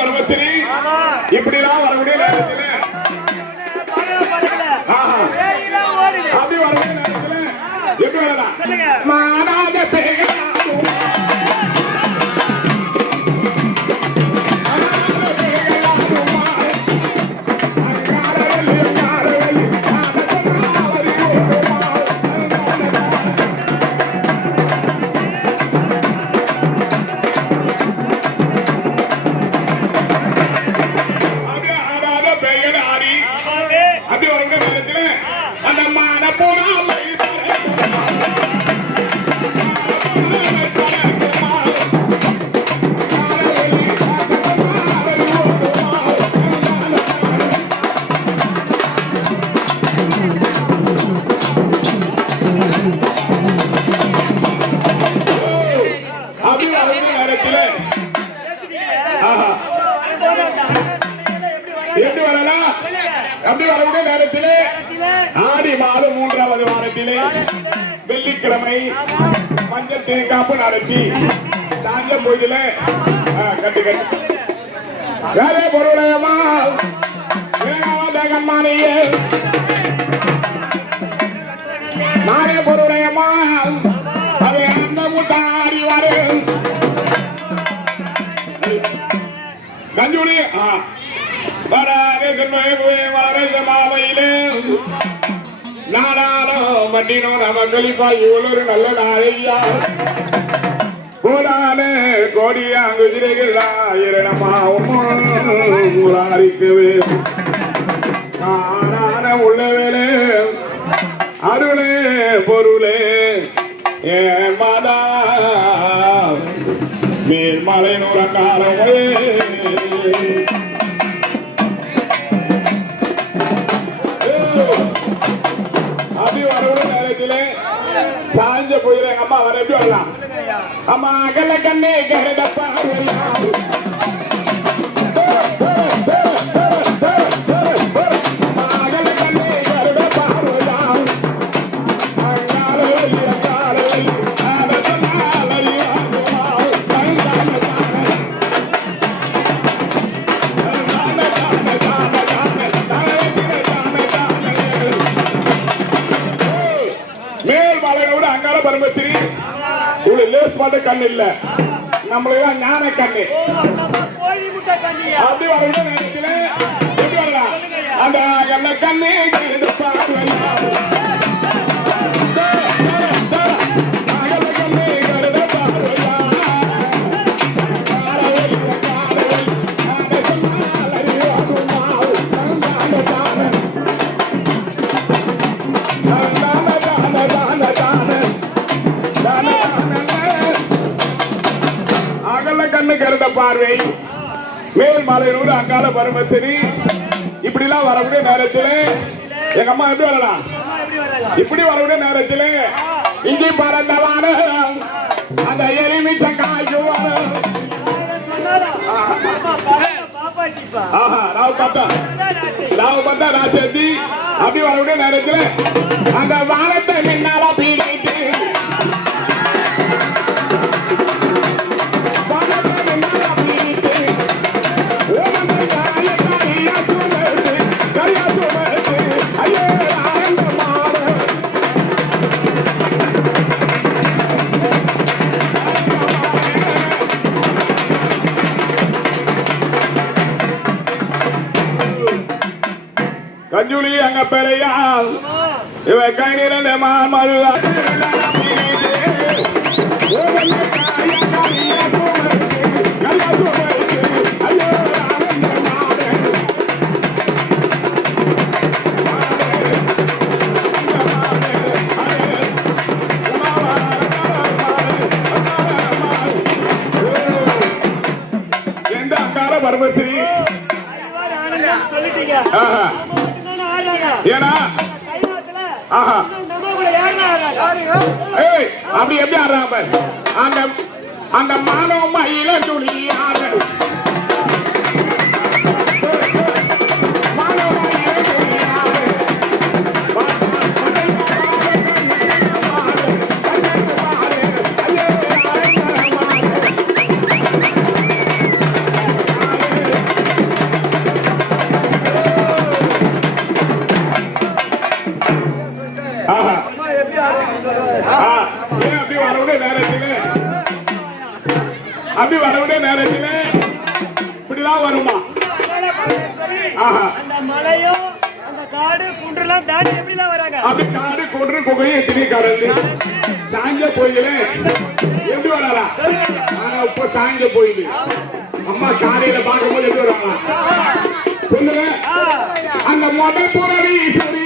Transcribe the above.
பரமசிரி இப்படி எல்லாம் வரக்கூடிய நேரத்தில். அப்படி வரக்கூடிய நேரத்தில். எப்படி வேணா மாநாத பேர் மாத மூன்றாவது வாரத்திலே வெள்ளிக்கிழமை மஞ்சள் தேங்காப்பு நடத்தி. தாங்க போயில கட்டு கட்டு. வேற பொருளையம்மா தேகம்மானையே நானே பொருளையம்மா அவை அந்த முட்டாரி வரும் கஞ்சுளி ஆ. வராது வராது மாவையிலே நாடாலும் மட்டினோ நம்ம இவ்வளோ இவ்வளவு நல்ல நாளையா கோடானே கோடியா குதிரைகளா இரணமா ஊராரிக்கவே நாடான அருளே பொருளே ஏ மாதா. மேல்மலை நூறங்காலமே எப்படி வரலாம் அம்மா அகல கண்ணே கரடப்பா மேல் மலையோட அங்கால பரமசிரி ஒரு லேஸ் பாட்டு கண்ணு இல்ல. நம்மளுக்கு ஞான கண்ணு. அப்படி எப்படி வரலாம். அந்த கண்ணே மேல் மலையினோடு அங்கால பரமசரி இப்படி எல்லாம் வரக்கூடிய நேரத்தில் எங்க அம்மா எப்படி வரலாம்? இப்படி வரக்கூடிய நேரத்தில் இஞ்சி பறந்தவான அந்த எலுமிச்சம் காய்ச்சுவான ஆஹா அப்படி வரக்கூடிய நேரத்தில் அந்த வானத்தை மின்னால பீடிட்டு இவ கை நிறந்த மாமல்லா எந்த அங்கார பரமஸ்ரீ அறிவார் ஆனந்தம் சொல்லிட்டீங்க ஆஹா நம்ம மட்டும்தானே ஆடுறாங்க ஏன்னா கைலாத்துல ஆஹா. ஏய் அப்படி எப்படி ஆடுறாங்க அந்த அந்த மானவ மயில துளி அப்படி வரக்கூடிய நேரத்திலே இப்படிலாம் வருமா? ஆஹா. அந்த மலையும் அந்த காடு குன்றுலாம் தாண்டி எப்படிலாம் வராங்க? அப்படி காடு கொன்று குகையை எத்தனை கடந்து சாஞ்ச எப்படி வராளா ஆனா இப்ப சாஞ்ச அம்மா காலையில பார்க்கும்போது எப்படி வராங்களா? சொல்லுங்க. அந்த புறவி காலையில